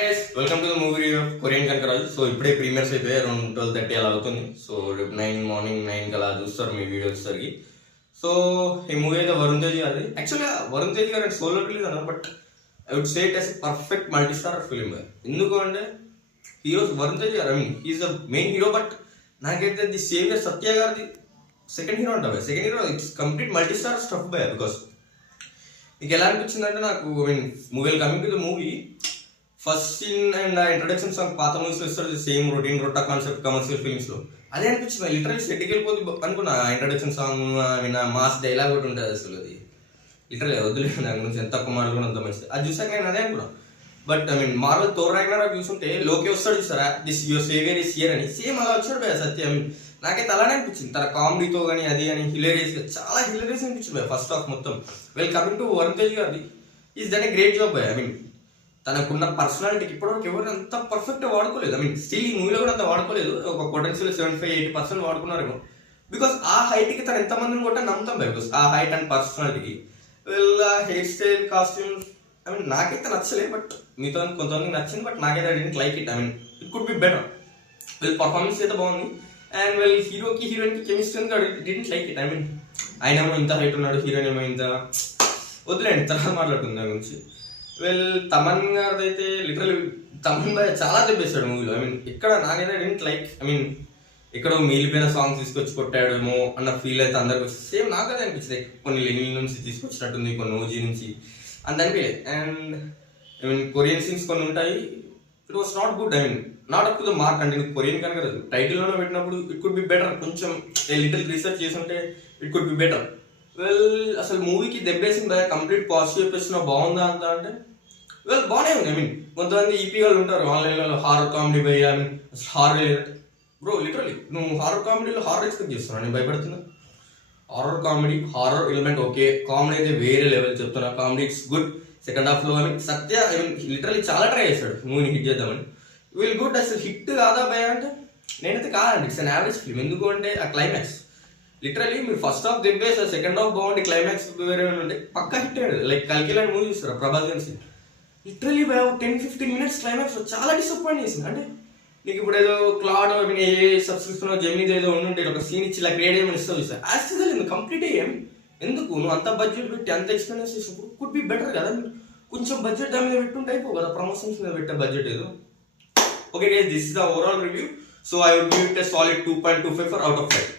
Welcome to the movie of Korean Kanakaraju. So ఇప్పుడే premieres అయితే around 12:30 అలా అవుతుంది. సో రేపు మార్నింగ్ 9 అలా చూస్తారు మీ వీడియో వచ్చేసరికి. సో ఈ మూవీ అయితే వరుణ్ తేజ్ గారి. యాక్చువల్గా వరుణ్ తేజ్ గారు సోలో రిలీజ్ అన్నారు, but I would say it as perfect multi star film. ఎందుకు అంటే హీరోస్ వరుణ్ తేజ్ గారు, he's the main hero, but నాకైతే ది సేవియర్ సత్య గారిది సెకండ్ హీరో అంటా. Second hero it's complete multi star stuff by. Because మీకు ఎలా అనిపించిందంటే నాకు movie coming to the movie first scene and ఆ ఇంట్రడక్షన్ సాంగ్ పాత మూవీస్ ఇస్తారు సేమ్ రొటీన్ రొట్టా కాన్సెప్ట్ కమర్షియల్ ఫిల్మ్స్ లో అదే అనిపించింది. లిటరల్లీ సెట్కి వెళ్ళిపోతే అనుకున్నా ఇంట్రడక్షన్ సాంగ్ మాస్ డైలాగ్ ఒకటి ఉంటుంది అసలు. అది లిటరల్లీ వద్దులేదు దాని గురించి ఎంత తక్కువ మాటలు అంత మంచిది. అది చూసాక నేను అదే అనుకున్నా. బట్ మార్వల్ థోర్ రాగ్నారాక్ చూస్తుంటే లోకి వస్తాడు చూసారా, this your saviour is here అని, సేమ్ అలా వచ్చాడు భయ సత్య. నాకైతే అలానే అనిపించింది తన కామెడీతో కానీ అది అని హిలేరియస్ గా చాలా హిలేరియస్ అనిపించింది భయ ఫస్ట్ హాఫ్ మొత్తం. Well coming to Varun Tej గారిది is that a great job భయ. తనకున్న పర్సనాలిటీకి ఇప్పటివరకు ఎవరు అంత పర్ఫెక్ట్ వాడుకోలేదు. స్టిల్ ఈ మూవీలో కూడా అంత వాడుకోలేదు. ఒక పొటెన్షియల్ 75-80% వాడుకున్నారేమో. బికాస్ ఆ హైట్కి తను ఎంతమందిని కూడా నమ్ముతాం బై. బికాస్ ఆ హైట్ అండ్ పర్సనాలిటీకి వీళ్ళ హెయిర్ స్టైల్ కాస్ట్యూమ్స్ నాకైతే నచ్చలేదు, బట్ మీతో కొంతమందికి నచ్చింది, బట్ నాకైతే I didn't like it. It could be better. వీళ్ళ పర్ఫార్మెన్స్ అయితే బాగుంది. అండ్ వీళ్ళ హీరోకి హీరోయిన్కి కెమిస్ట్రీ డిడెంట్ లైక్ ఇట్. ఆయనేమో ఇంత హైట్ ఉన్నాడు, హీరోయిన్ ఏమో ఇంత వదిలేండి, తర్వాత మాట్లాడుతుంది దాని గురించి. వెల్ తమన్ గారిది అయితే లిటరల్లీ తమన్ బాయ్ చాలా దెబ్బేస్తాడు మూవీలో. ఇక్కడ నాకైతే డెంట్ లైక్. ఎక్కడో మిగిలిపోయిన సాంగ్స్ తీసుకొచ్చి కొట్టాడేమో అన్న ఫీల్ అయితే అందరికి వచ్చి సేమ్ నాకైతే అనిపించింది. కొన్ని లెనిల్ నుంచి తీసుకొచ్చినట్టుంది, కొన్ని ఓజీ నుంచి అంత అనిపించలేదు. అండ్ కొరియన్ సీన్స్ కొన్ని ఉంటాయి, it was not good. Not up to the mark. అంటే కొరియన్ కనుక టైటిల్లోనే పెట్టినప్పుడు ఇట్ కుడ్ బి బెటర్. కొంచెం లిటిల్ రీసెర్చ్ చేస్తుంటే it could be better. Well అసలు మూవీకి దెబ్బేసింది భయ. కంప్లీట్ పాజిటివ్ చెప్పేసిన బాగుందా అంత అంటే వెల్ బాగానే ఉంది. కొంతమంది ఈపీ వాళ్ళు ఉంటారు ఆన్లైన్లో హారర్ కామెడీ భయ, హారర్ బ్రో లిటరలీ నువ్వు హారర్ కామెడీలో హారర్ ఎక్స్పెక్ట్ చేస్తున్నావు. నేను భయపడుతున్నా. Horror comedy, horror element okay, comedy అయితే వేరే లెవెల్ చెప్తున్నా. Comedy it's good. Second half లో సత్య లిటరలీ చాలా ట్రై చేశాడు మూవీని హిట్ చేద్దామని. Wheel good. అసలు హిట్ కాదా భయ అంటే నేనైతే కాదండి, ఇట్స్ అన్ యావరేజ్ ఫిల్మ్. ఎందుకు అంటే ఆ క్లైమాక్స్ లిటరలీ మీరు ఫస్ట్ హాఫ్ దెబ్బేసారు, సెకండ్ హాఫ్ బాగుండి క్లైమాక్స్ వేరే ఉంటే పక్కా హిట్ అయ్యాడు. లైక్ కల్కిలాంటి మూవీ చూస్తారా ప్రభాస్ గారి, లిటరలీ 10-15 minutes క్లైమాక్స్ చాలా డిసప్పాయింట్ చేసింది. అంటే నీకు ఇప్పుడు ఏదో క్లాడ్ ఏ సబ్స్క్రిప్షన్ జెమినీ ఏదో ఉంటే ఒక సీన్ ఇచ్చి ఇలా క్రియేట్ చేయమని ఇస్తావు చూస్తారు. యాక్చువల్లీ కంప్లీట్ అయ్యాం. ఎందుకు నువ్వు అంత బడ్జెట్ పెట్టి అంత ఎక్స్పెన్స్ చేసినప్పుడు కుడ్ బి బెటర్ కదా. కొంచెం బడ్జెట్ దాని మీద పెట్టుంటే అయిపో కదా, ప్రమోషన్స్ మీద పెట్టే బడ్జెట్ ఏదో. Okay guys, this is the overall review. So I would give it a solid 2.25 out of 5.